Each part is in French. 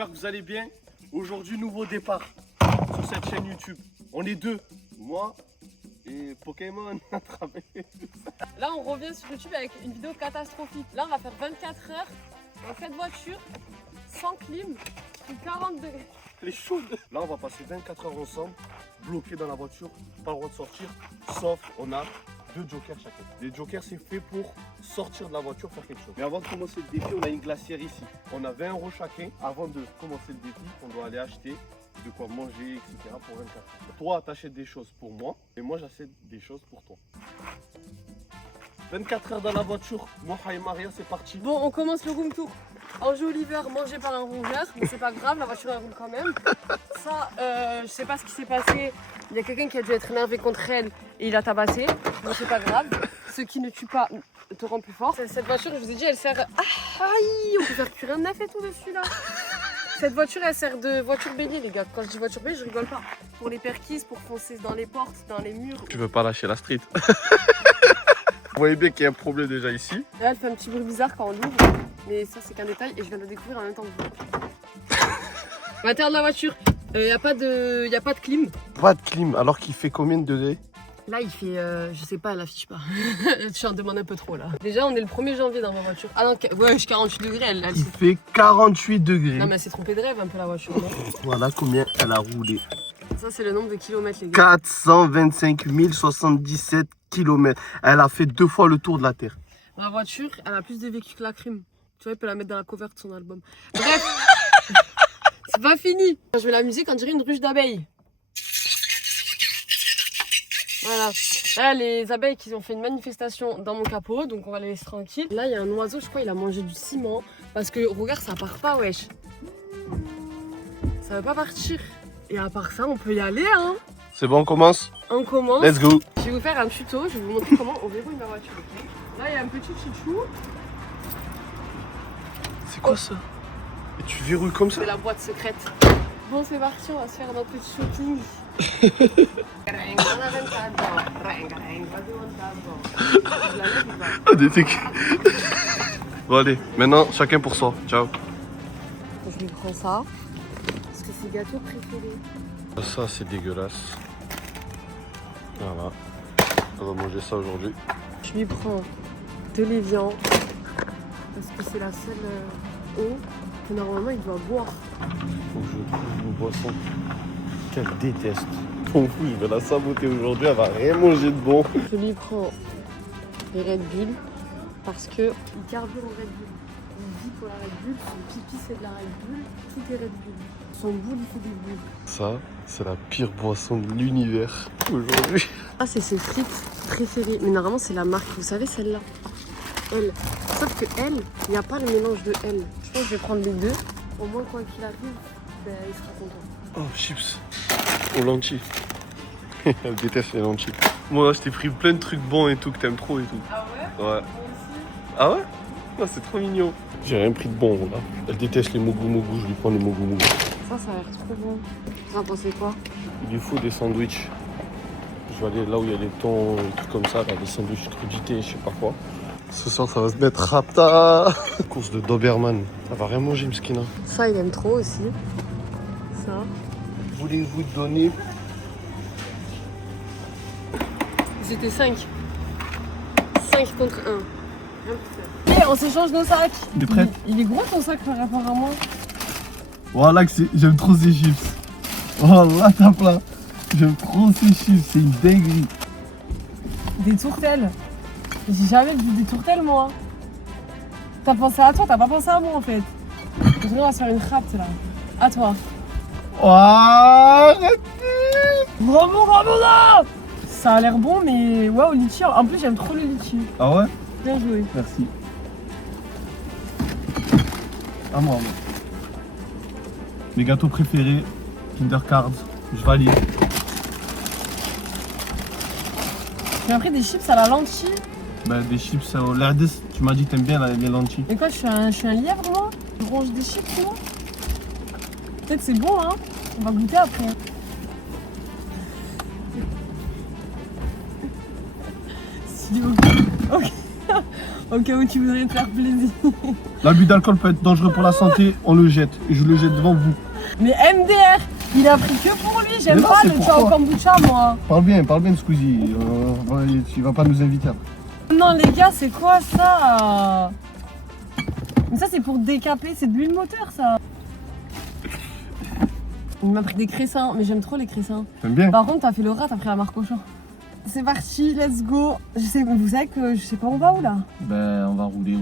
j'espère que vous allez bien. Aujourd'hui, nouveau départ sur cette chaîne YouTube. On est deux, moi et Pokémon attrapé. Là, on revient sur YouTube avec une vidéo catastrophique. Là, on va faire 24 heures dans cette voiture, sans clim, sous 40 degrés. Les chaudes. Là, on va passer 24 heures ensemble, bloqués dans la voiture, pas le droit de sortir, sauf on a 2 jokers chacun. Les jokers, c'est fait pour sortir de la voiture, faire quelque chose. Mais avant de commencer le défi, on a une glacière ici. On a 20 € chacun. Avant de commencer le défi, on doit aller acheter de quoi manger, etc. pour 24 heures. Toi, t'achètes des choses pour moi, et moi, j'achète des choses pour toi. 24 heures dans la voiture, moi et Maria, c'est parti. Bon, on commence le room tour. Enjeu Oliver mangé par un rongeur, mais c'est pas grave, la voiture elle roule quand même. Ça, je sais pas ce qui s'est passé. Il y a quelqu'un qui a dû être énervé contre elle et il a tabassé, mais c'est pas grave. Ce qui ne tue pas te rend plus fort. Cette voiture, je vous ai dit, elle sert. Aïe, on peut faire cuire un œuf et tout dessus là. Cette voiture, elle sert de voiture bélier, les gars. Quand je dis voiture bélier, je rigole pas. Pour les perquises, pour foncer dans les portes, dans les murs. Tu veux pas lâcher la street. Vous voyez bien qu'il y a un problème déjà ici. Là, elle fait un petit bruit bizarre quand on l'ouvre, mais ça, c'est qu'un détail et je viens de le découvrir en même temps que vous. À l'intérieur de la voiture, il n'y a pas de clim. Pas de clim, alors qu'il fait combien de degrés? Là, il fait, je sais pas, elle affiche pas. Je en demande un peu trop là. Déjà, on est le 1er janvier dans ma voiture. Ah non, ouais, 48 degrés, elle. Il fait 48 degrés. Non, mais elle s'est trompée de rêve un peu la voiture. Non, Voilà combien elle a roulé. ça, c'est le nombre de kilomètres, les gars. 425 077 km. Elle a fait 2 fois le tour de la Terre. La voiture, elle a plus de vécu que la crime. Tu vois, il peut la mettre dans la cover de son album. Bref, c'est pas fini. Je mets la musique, on dirait une ruche d'abeilles. Voilà. Là, les abeilles qui ont fait une manifestation dans mon capot, donc on va les laisser tranquilles. Là, il y a un oiseau, je crois, il a mangé du ciment. Parce que, regarde, ça part pas, wesh. Ça va pas partir. Et à part ça, on peut y aller, hein. C'est bon, on commence? On commence. Let's go. Je vais vous faire un tuto, je vais vous montrer comment on verrouille ma voiture. Okay. Là, il y a un petit chichou. C'est quoi ça? Et tu verrouilles comme ça? C'est la boîte secrète. Bon, c'est parti, on va se faire notre petit shopping. Ah, des trucs. Bon, allez, maintenant, chacun pour soi. Ciao. Je lui prends ça, parce que c'est le gâteau préféré. Ça, c'est dégueulasse. Voilà. On va manger ça aujourd'hui. Je lui prends de l'évian, parce que c'est la seule eau que normalement il doit boire. Faut que je trouve une boisson qu'elle déteste. Ton fou, je vais la saboter aujourd'hui, elle va rien manger de bon. Je lui prends les Red Bull, parce que il carbure au Red Bull. Il vit pour la Red Bull, son pipi c'est de la Red Bull, tout est Red Bull. Son boule il fait des bulles. Ça, c'est la pire boisson de l'univers aujourd'hui. Ah, c'est ses frites préférées. Mais normalement, c'est la marque, vous savez, celle-là. Elle. Sauf que elle, il n'y a pas le mélange de elle. Je pense que je vais prendre les deux. Au moins, quoi qu'il arrive, ben, il sera content. Oh, chips aux lentilles. Elle déteste les lentilles. Moi, je t'ai pris plein de trucs bons et tout, que t'aimes trop et tout. Ah ouais? Ouais. Moi aussi. Ah ouais? Ah, c'est trop mignon. J'ai rien pris de bon là. Elle déteste les mougou mougou, je lui prends les mougou mougou. Ça a l'air trop bon. Vous en pensez quoi? Il lui faut des sandwichs. Je vais aller là où il y a des thons et tout comme ça, là, des sandwichs crudités, je sais pas quoi. Ce soir, ça va se mettre rapta. Course de Doberman. Ça va rien manger, Mskina. Ça, il aime trop aussi. Ça. Voulez-vous donner? C'était 5. 5 contre 1. Et on s'échange nos sacs. T'es prête? Il est gros ton sac par rapport à moi. Voilà que j'aime trop ces chips. Voilà ta plat. J'aime trop ces chips, c'est une dinguerie. Des tourtelles. J'ai jamais vu des tourtelles moi. T'as pensé à toi, t'as pas pensé à moi en fait. On va se faire une rate là. À toi. Oh, arrêtez! Bravo, bravo là. Ça a l'air bon mais ouais au litchi. En plus j'aime trop le litchi. Ah ouais? Bien joué. Merci. À moi. Mes gâteaux préférés, Kinder Cards, je valide. J'ai pris des chips à la lentille. Bah, des chips au lardis, tu m'as dit que t'aimes bien les lentilles. Et quoi, je suis un lièvre moi? Je ronge des chips moi? Peut-être c'est bon hein? On va goûter après. Si, ok. Au cas où tu voudrais te faire plaisir. L'abus d'alcool peut être dangereux pour la santé, on le jette. Et je le jette devant vous. Mais MDR, il a pris que pour lui. J'aime Mais non, pas c'est le pour chai au toi. kombucha, moi. Parle bien de Squeezie. Tu vas pas nous inviter après. Non, les gars, c'est quoi ça? Mais ça, c'est pour décaper. C'est de l'huile moteur, ça. Il m'a pris des cressins, mais j'aime trop les cressins. T'aimes bien? Par contre, t'as fait le rat, t'as pris la marque Auchan. C'est parti, let's go. Vous savez que je sais pas où on va où là? Ben, on va rouler.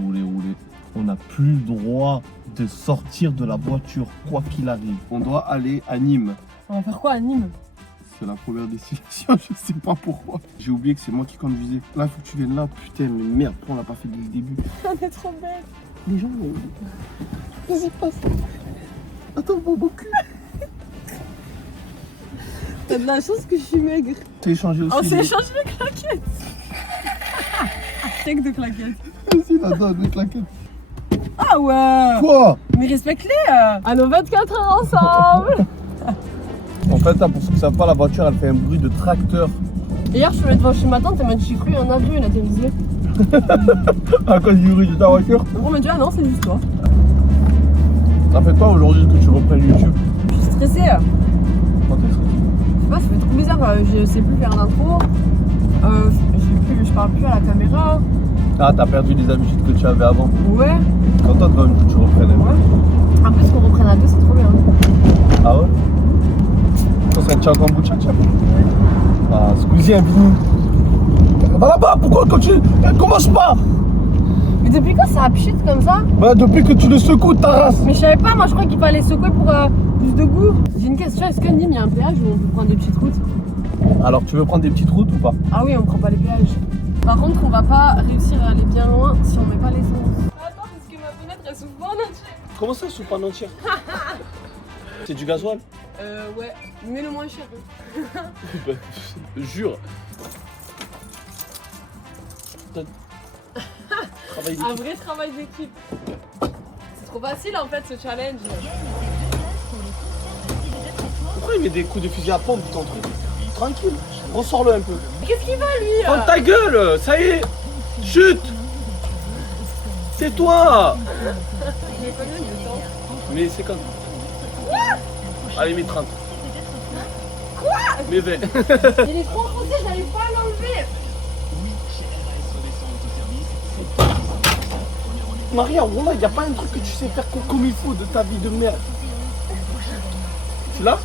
On n'a plus le droit de sortir de la voiture, quoi qu'il arrive. On doit aller à Nîmes. On va faire quoi à Nîmes? C'est la première destination, je sais pas pourquoi. J'ai oublié que c'est moi qui conduisais. Là, il faut que tu viennes là. Putain, mais merde, pourquoi on l'a pas fait dès le début? On est trop belle. Les gens, vas-y, passe. Attends, mon beau cul. T'as de la chance que je suis maigre. T'as échangé aussi. On s'est échangé les claquettes. Check de claquettes. Vas-y, là, donne les claquettes. Ah ouais. Quoi? Mais respecte-les. À nos 24 heures ensemble. En fait, là, pour ceux qui ne savent pas, la voiture, elle fait un bruit de tracteur. Hier, je suis allée devant chez ma tante, elle m'a dit j'ai cru en avril, elle a télévisé. À cause du bruit de ta voiture. On m'a dit ah non, c'est juste toi. Ça fait quoi aujourd'hui que tu reprennes YouTube? Je suis stressée. Quand t'es stressé? Je sais pas, ça fait trop bizarre. Je sais plus faire d'intro. Je parle plus à la caméra. Ah, t'as perdu les habitudes que tu avais avant. Ouais. Content quand même que tu reprennes. Ouais. En plus, qu'on reprenne à deux, c'est trop bien. Ah ouais? Ça serait un kombucha, tiens. Ah, Squeezie, un bini. Va là-bas, pourquoi quand tu. Commence pas! Mais depuis quand ça pchite comme ça? Bah, depuis que tu le secoues, ta race. Mais je savais pas, moi je crois qu'il fallait secouer pour plus de goût. J'ai une question, est-ce que Nîmes il y a un péage ou on peut prendre des petites routes? Alors, tu veux prendre des petites routes ou pas? Ah oui, on prend pas les péages. Par contre, on va pas réussir à aller bien loin si on met pas l'essence. Attends, parce que ma fenêtre elle s'ouvre pas en entier. Comment ça, soupe en entière? C'est du gasoil? Ouais, mais le moins cher. Jure. Travail Un vrai travail d'équipe. C'est trop facile en fait ce challenge. Pourquoi il met des coups de fusil à pompe ton truc? Tranquille, ressors-le un peu. Qu'est-ce qu'il va lui? Prends ta gueule, ça y est. Chute. Tais-toi. Mais c'est comme. Allez, mets 30. Quoi? Mais 20. Il est trop enfoncé, j'arrive pas à l'enlever. Maria, voilà, il n'y a pas un truc que tu sais faire comme il faut de ta vie de merde. Tu l'as?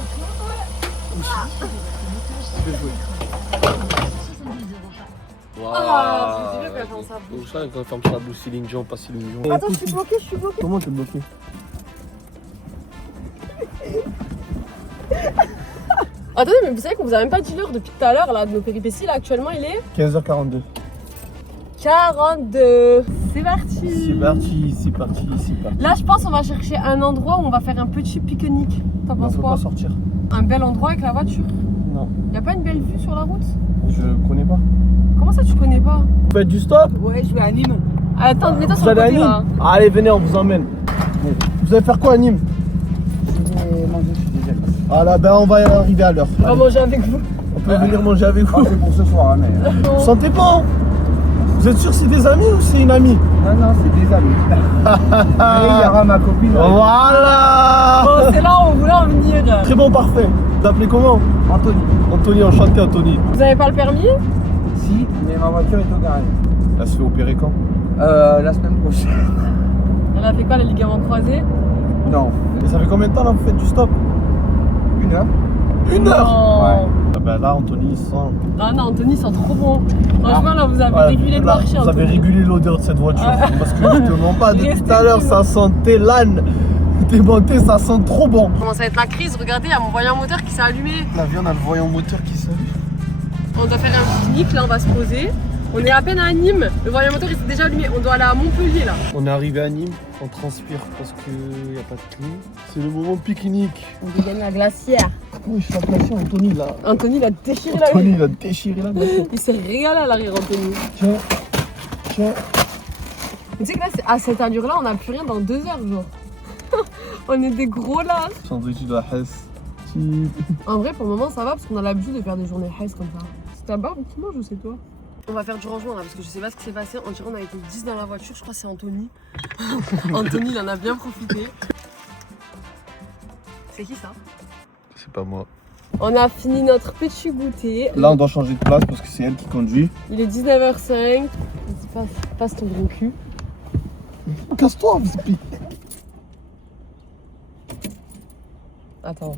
Bien joué. Ah, c'est dur quand on ferme sa bouche. Ça, quand on ferme sa bouche, Céline Dion, pas Céline Dion. Attends, je suis bloquée. Comment t'es bloqué? Attendez, mais vous savez qu'on vous a même pas dit l'heure depuis tout à l'heure là de nos péripéties là. Actuellement, il est 15h42. 42. C'est parti. C'est parti, c'est parti, c'est parti. Là, je pense qu'on va chercher un endroit où on va faire un petit pique-nique. T'en On penses peut quoi? pas sortir. Un bel endroit avec la voiture. Non, Y a pas une belle vue sur la route? je connais pas. Comment ça, tu connais pas? Vous faites du stop? Ouais, je vais à Nîmes. Attends, mets-toi sur Vous le allez à côté là. Nîmes? Allez, venez, on vous emmène. Vous allez faire quoi à Nîmes? Je vais manger, je suis déjà. Ah là, ben on va y arriver à l'heure. On va manger avec vous. On peut venir manger avec vous. Ah, c'est pour ce soir, hein, mais. Vous sentez pas? Hein? Vous êtes sûr que c'est des amis ou c'est une amie? Non, non, c'est des amis. Et il y aura ma copine. Voilà. Oh, c'est là où on voulait en venir. Très bon, parfait. Vous appelez comment? Anthony. Anthony, enchanté Anthony. Vous avez pas le permis? Si, mais ma voiture est au garage. Elle se fait opérer quand? La semaine prochaine. Elle a fait quoi, les ligaments croisés? Non. Et ça fait combien de temps là vous faites du stop? 1 heure. 1 heure? Non. Ouais. Ah ben là Anthony il sent. Ah non, Anthony, c'est trop bon. Franchement, là, vous avez Ouais, régulé le là, marché. vous avez Anthony. régulé l'odeur de cette voiture. Ah. Parce que je te mens pas, depuis Restez tout à l'heure tranquille. ça sentait l'âne. T'es monté, ça sent trop bon. Commence à être la crise. Regardez, il y a mon voyant moteur qui s'est allumé. La viande a le voyant moteur qui s'allume. On doit faire un pique-nique, là, on va se poser. On est à peine à Nîmes. Le voyant moteur, il s'est déjà allumé. On doit aller à Montpellier, là. On est arrivé à Nîmes, on transpire parce qu'il n'y a pas de clim. C'est le moment pique-nique. On dégaine la glacière. Oh, je suis en place, Anthony là. Anthony, il a déchiré la Anthony il a déchiré la glacière. Il s'est régalé à l'arrière, Anthony. Tiens, tiens. Mais tu sais que là, à cette allure-là, on n'a plus rien dans 2 heures, genre. On est des gros là. Sandwich de la Hesse. En vrai, pour le moment, ça va parce qu'on a l'habitude de faire des journées hesse comme ça. C'est ta barbe qui mange ou c'est toi? On va faire du rangement là parce que je sais pas ce qui s'est passé. On dirait qu'on a été 10 dans la voiture, je crois que c'est Anthony. Anthony il en a bien profité. C'est qui ça? C'est pas moi. On a fini notre petit goûter. Là, on doit changer de place parce que c'est elle qui conduit. Il est 19h05. Passe ton gros cul. Casse-toi, Zipi. Attends.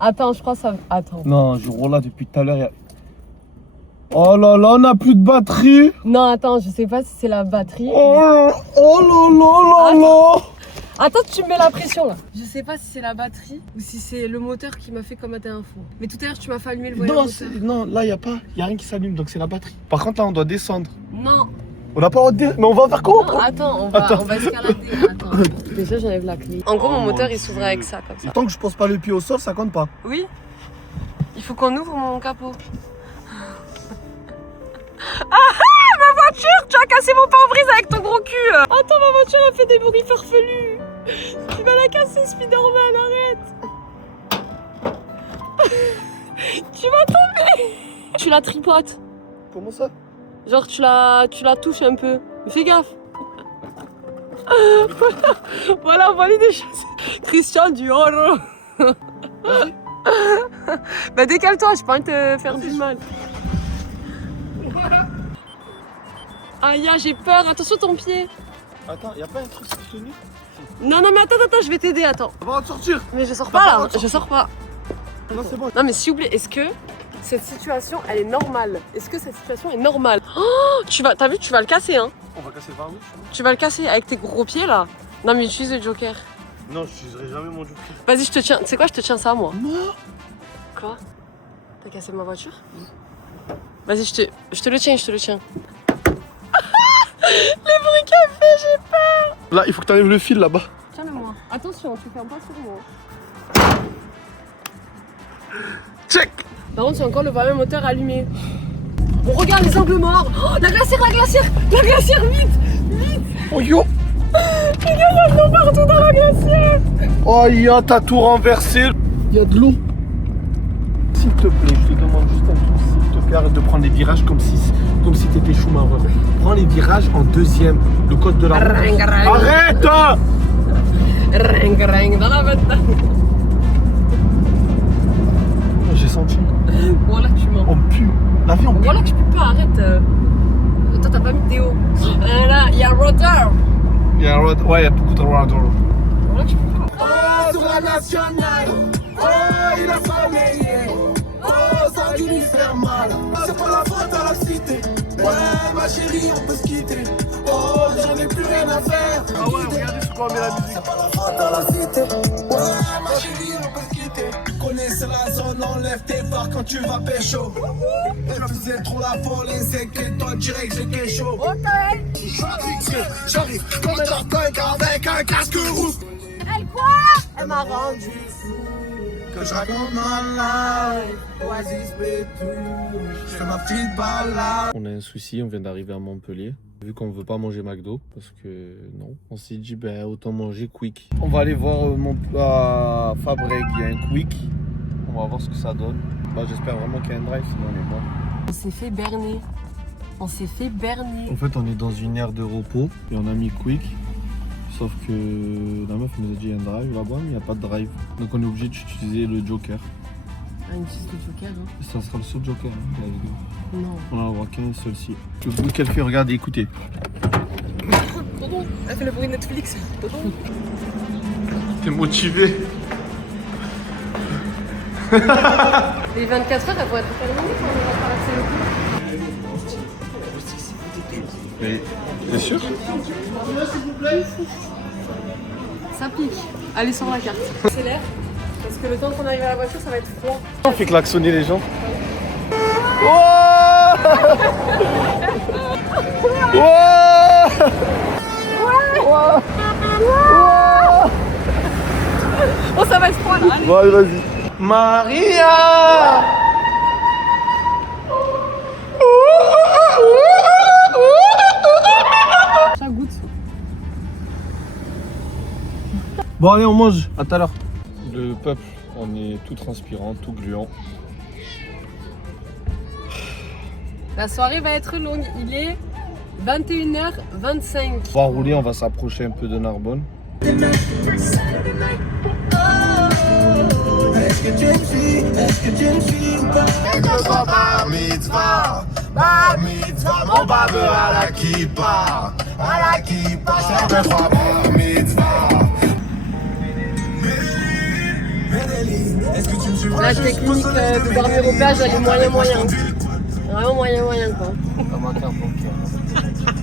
Attends, je crois que ça... Attends. Non, je roule là depuis tout à l'heure. Oh là là, on n'a plus de batterie. Non, attends, je sais pas si c'est la batterie. Oh là là là là. Attends, tu me mets la pression là. Je sais pas si c'est la batterie ou si c'est le moteur qui m'a fait comme à dernière fois. Mais tout à l'heure, tu m'as fait allumer le voyant Non, moteur. non, là, il n'y a rien qui s'allume, donc c'est la batterie. Par contre, là, on doit descendre. Non. On n'a pas mais on va faire quoi? Non, attends, on va escalader. Attends. Déjà, j'enlève la clé. En gros, Oh mon moteur, mon il s'ouvrait avec ça, comme ça. Tant que je pose pas le pied au sol, ça compte pas. Oui. Il faut qu'on ouvre mon capot. Ah ma voiture! Tu as cassé mon pare-brise avec ton gros cul! Attends, ma voiture a fait des bruits farfelus! Tu vas la casser, Spider-Man, arrête! Tu vas tomber! Tu la tripotes. Comment ça? Genre, tu la touches un peu. Mais fais gaffe! Voilà, on va aller des choses. Christian Dior! Bah, décale-toi, j'ai pas envie de te faire du mal. Aïe, j'ai peur, attention ton pied. Attends, y a pas un truc soutenu? Non, mais attends, je vais t'aider, attends. On va en sortir. Mais je sors pas là, je sors pas. Non, c'est bon. Non, mais s'il vous plaît, est-ce que cette situation, elle est normale? Est-ce que cette situation est normale? Oh, t'as vu, tu vas le casser, hein? On va casser le pare-brise. Tu vas le casser avec tes gros pieds là? Non, mais utilise le joker. Non, je n'utiliserai jamais mon joker. Vas-y, je te tiens. Tu sais quoi, je te tiens ça, moi. Non. Quoi? T'as cassé ma voiture? Vas-y, je te le tiens, je te le tiens. Les bruits qu'elle fait, j'ai peur. Là, il faut que tu enlèves le fil là-bas. Tiens-le-moi. Attention, tu fermes pas sur moi. Check. Par contre, c'est encore le voyant moteur allumé. On regarde les angles morts. Oh, la glacière, vite. Oh yo. Il y a de l'eau partout dans la glacière. Oh ya, t'as tout renversé. Il y a de l'eau. S'il te plaît, je te demande juste un truc, s'il te plaît, arrête de prendre les virages comme si t'étais Schumacher. Prends les virages en deuxième, le code de la route. Ring, ring. Arrête. Ring dans la botte. J'ai senti. Voilà que tu mens. On pue. L'avion pue. Voilà que je peux pas, arrête. Toi, t'as pas mis de déo. Là, il y a un rotor. Il y a un road. Ouais, il y a beaucoup de road. Voilà que je peux pas. Oh, sur la nationale, oh, il a sommeillé, oh, ça a dû lui faire mal. C'est pas la faute à la cité, ouais, ma chérie, on peut se quitter, oh, j'en ai plus rien à faire. Ah ouais, regardez sur quoi on met la musique. C'est pas la faute à la cité, ouais, ma chérie, on peut se quitter. Connaissez la zone, enlève tes phares quand tu vas pécho. Tu faisais trop la folie, c'est que toi, direct, j'ai quelque chose. J'arrive comme un artingue avec un casque rouge. Elle m'a rendu fou. Que je raconte ma life, Oasis tout. Je fais ma petite balade. On a un souci, on vient d'arriver à Montpellier. Vu qu'on veut pas manger McDo, parce que non, on s'est dit ben autant manger Quick. On va aller voir à Fabreg, il y a un Quick. On va voir ce que ça donne. Bah, j'espère vraiment qu'il y a un drive, sinon on est mort. On s'est fait berner. En fait, on est dans une aire de repos et on a mis Quick. Sauf que la meuf nous a dit il y a un drive là-bas, mais il n'y a pas de drive. Donc on est obligé d'utiliser le joker. Ah, une petite joker, hein. Et ça sera le seul joker, hein, la vidéo. Non. On en aura qu'un seul ci. Le bruit qu'elle fait, regardez, écoutez. Tonton, elle fait le bruit Netflix. Tonton. T'es motivé? Les 24 heures, elles vont être terminées quand on va traverser le pont. Mais t'es sûr? Ça pique. Allez, sors la carte. Accélère. Parce que le temps qu'on arrive à la voiture, ça va être froid. On fait klaxonner les gens. Oh, ça va être froid là. Allez. Bon, allez, vas-y. Maria! Ça goûte. Bon, allez, on mange. À tout à l'heure. Le peuple, on est tout transpirant, tout gluant. La soirée va être longue. Il est 21h25. On va rouler, on va s'approcher un peu de Narbonne. Est-ce que tu me suis? Est-ce que tu me suis ou pas? Et que soit bar mitzvah, mon baveur à la kippa, c'est que soit bar mitzvah. Est-ce que tu me suis? La technique de dormir au plage, elle est moyen. Vraiment moyen quoi.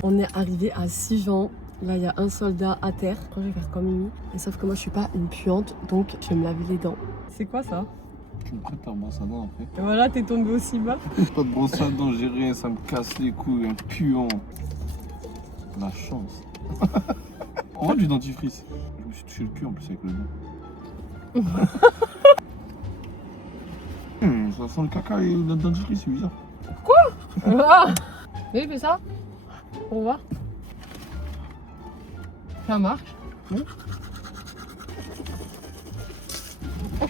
On est arrivé à Sijan. Là, il y a un soldat à terre. Je vais faire comme Mimi. Et sauf que moi, je suis pas une puante, donc je vais me laver les dents. C'est quoi ça? Tu me prêtes ta brosse à dents après? Et voilà, t'es tombé aussi bas. Pas de brosse à dents, j'ai rien, ça me casse les couilles, un puant. La chance. On voit du dentifrice. Je me suis touché le cul en plus avec le doigt. Ça sent le caca et le dentifrice, c'est bizarre. Ah oui, fais ça. Pour voir. Ça marche. Oh,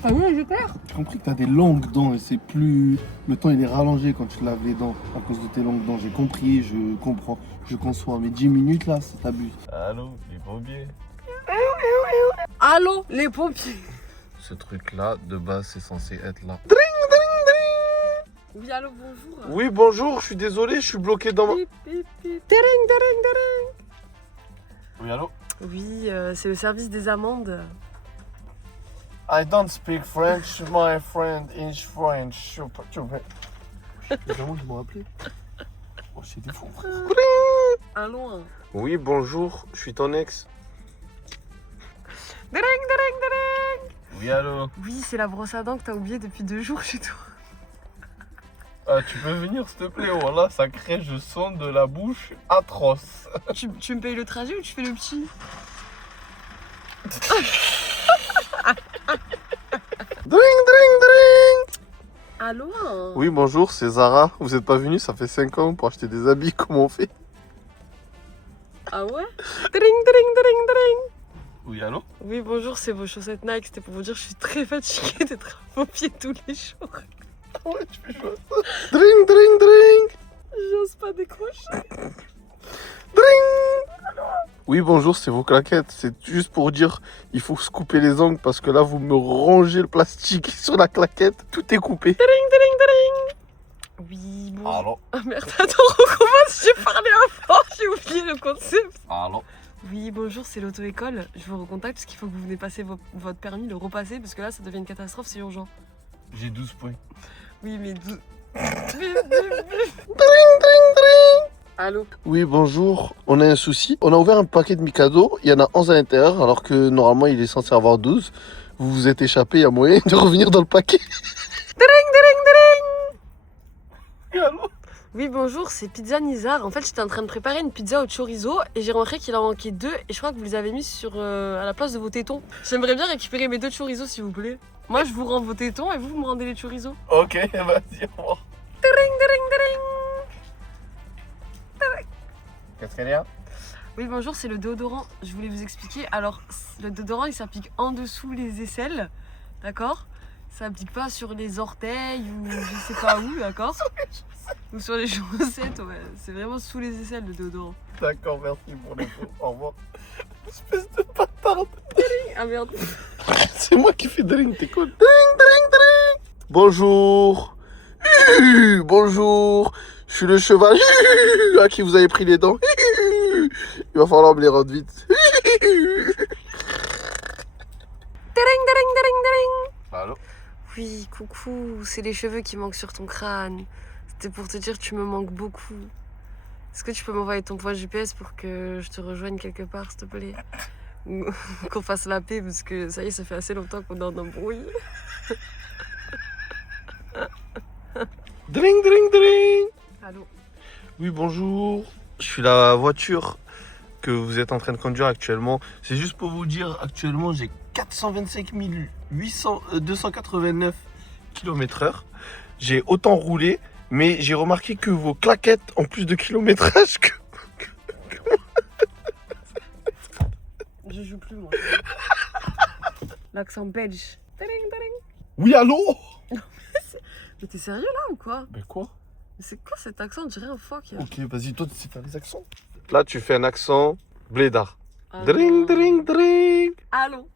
t'as vu les éclairs? J'ai compris que t'as des longues dents et c'est plus... Le temps il est rallongé quand tu te laves les dents à cause de tes longues dents. J'ai compris, je comprends, je conçois. Mais 10 minutes là, c'est abus. Allô, les pompiers. Allô, les pompiers. Ce truc là, de base, c'est censé être là. Oui, allô, bonjour. Oui, bonjour, je suis désolé, je suis bloqué dans ma... Pip, pip, pip. Tereng. Oui, allô? Oui, c'est le service des amendes. I don't speak French, my friend is French. Comment ils m'ont appelé? Oh, c'est des fous. Allô. Hein. Oui, bonjour, je suis ton ex. Tereng. Oui, allô? Oui, c'est la brosse à dents que t'as oublié depuis 2 jours chez toi. Ah, tu peux venir s'il te plaît? Voilà, ça crée je sens de la bouche atroce. Tu me payes le trajet ou tu fais le petit? Dring. Allô. Hein. Oui, bonjour, c'est Zara. Vous êtes pas venu, ça fait 5 ans pour acheter des habits, comment on fait? Ah ouais? Tereng. Oui, allô? Oui, bonjour, c'est vos chaussettes Nike. C'était pour vous dire que je suis très fatiguée d'être à pompier tous les jours. Ouais, tu fais jouer à ça. Dring. J'ose pas décrocher. Oui, bonjour, c'est vos claquettes. C'est juste pour dire, il faut se couper les ongles parce que là, vous me rangez le plastique sur la claquette. Tout est coupé. Oui, bon. Allô? Ah merde, attends, recommence, j'ai parlé avant, j'ai oublié le concept. Allô? Oui, bonjour, c'est l'auto-école. Je vous recontacte parce qu'il faut que vous venez passer votre permis, le repasser, parce que là, ça devient une catastrophe, c'est urgent. J'ai 12 points. Oui, mais... Allô? Oui, bonjour. On a un souci. On a ouvert un paquet de Mikado. Il y en a 11 à l'intérieur, alors que normalement, il est censé avoir 12. Vous vous êtes échappé, il y a moyen de revenir dans le paquet. Allô? Oui, bonjour, c'est Pizza Nizar. En fait, j'étais en train de préparer une pizza au chorizo et j'ai remarqué qu'il en manquait 2 et je crois que vous les avez mis à la place de vos tétons. J'aimerais bien récupérer mes 2 chorizos, s'il vous plaît. Moi, je vous rends vos tétons et vous me rendez les chorizos. Ok, vas-y, au revoir. Qu'est-ce qu'elle y a? Oui, bonjour, c'est le déodorant. Je voulais vous expliquer. Alors, le déodorant, il s'applique en dessous les aisselles, d'accord? Ça s'applique pas sur les orteils ou je sais pas où, d'accord? Ou sur les chaussettes, ouais. C'est vraiment sous les aisselles, le déodorant. D'accord, merci pour l'info. Au revoir. Espèce de bâtarde. Ah merde. C'est moi qui fais drink, t'es cool. Drink. Bonjour. Bonjour. Je suis le cheval à qui vous avez pris les dents. Il va falloir me les rendre vite. Allô? Oui, coucou, c'est les cheveux qui manquent sur ton crâne. C'était pour te dire que tu me manques beaucoup. Est-ce que tu peux m'envoyer ton point GPS pour que je te rejoigne quelque part, s'il te plaît? Ou qu'on fasse la paix, parce que ça y est, ça fait assez longtemps qu'on est en embrouille. Drink. Allô? Oui, bonjour. Je suis la voiture que vous êtes en train de conduire actuellement. C'est juste pour vous dire, actuellement, j'ai 425 289 km/h. J'ai autant roulé, mais j'ai remarqué que vos claquettes ont plus de kilométrage que... Je joue plus, moi. L'accent belge. Oui, allô? Mais t'es sérieux là ou quoi? Ben quoi? Mais c'est quoi cet accent? On dirait un fuck. Ok, vas-y, toi, tu sais faire les accents. Là, tu fais un accent blédard. Dring, non. dring, dring. Allô?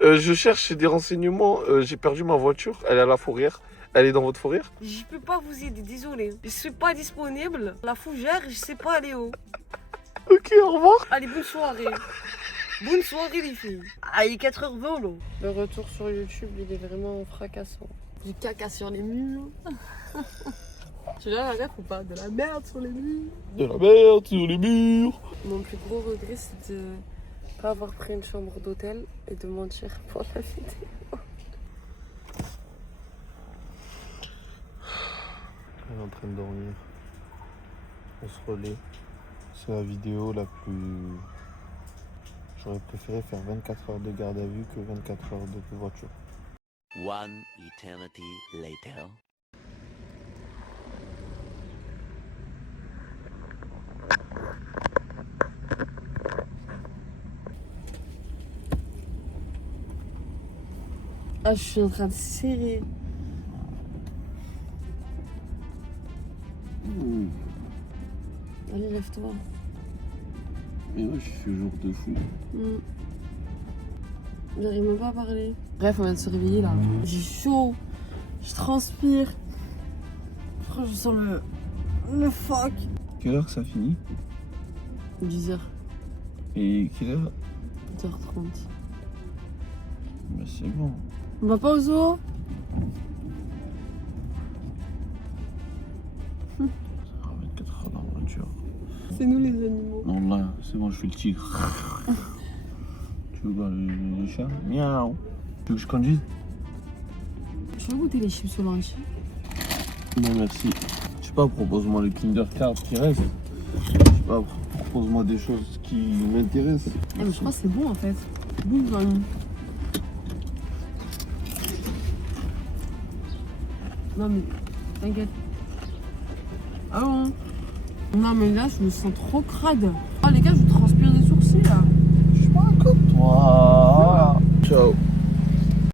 Je cherche des renseignements. J'ai perdu ma voiture. Elle est à la fourrière. Elle est dans votre fourrière? Je peux pas vous aider, désolé. Je suis pas disponible. La fougère, je sais pas aller où. Ok, au revoir. Allez, bonne soirée. Bonne soirée, les filles. Ah, il est 4h20, là. Le retour sur YouTube, il est vraiment fracassant. Du caca sur les murs. Tu l'as la ref ou pas? De la merde sur les murs. De la merde sur les murs. Mon plus gros regret, c'est de pas avoir pris une chambre d'hôtel et de mentir pour la vidéo. Elle est en train de dormir. On se relaie. C'est la vidéo la plus... J'aurais préféré faire 24 heures de garde à vue que 24 heures de voiture. One eternity later. Ah, je suis en train de serrer. Allez, lève-toi. Mais ouais, je suis jour de fou. J'arrive même pas à parler. Bref, on vient de se réveiller là. J'ai chaud, je transpire. Franchement, je sens le fuck. Quelle heure ça finit? 10h, Et quelle heure? 10h30. Bah c'est bon. On va pas au zoo? 24 heures dans la voiture. C'est nous les animaux. Non là, c'est bon, je suis le tigre. Tu veux quoi, le chat? Miaou. Tu veux que je conduise? Tu veux goûter les chips au lentilles? Non merci. Je sais pas, propose-moi les Kinder Card qui restent. Je sais pas, propose-moi des choses qui m'intéressent. Eh, mais je crois que c'est bon en fait. Bon, quand même. Non mais, t'inquiète. Ah ouais. Non mais là, je me sens trop crade. Ah les gars, je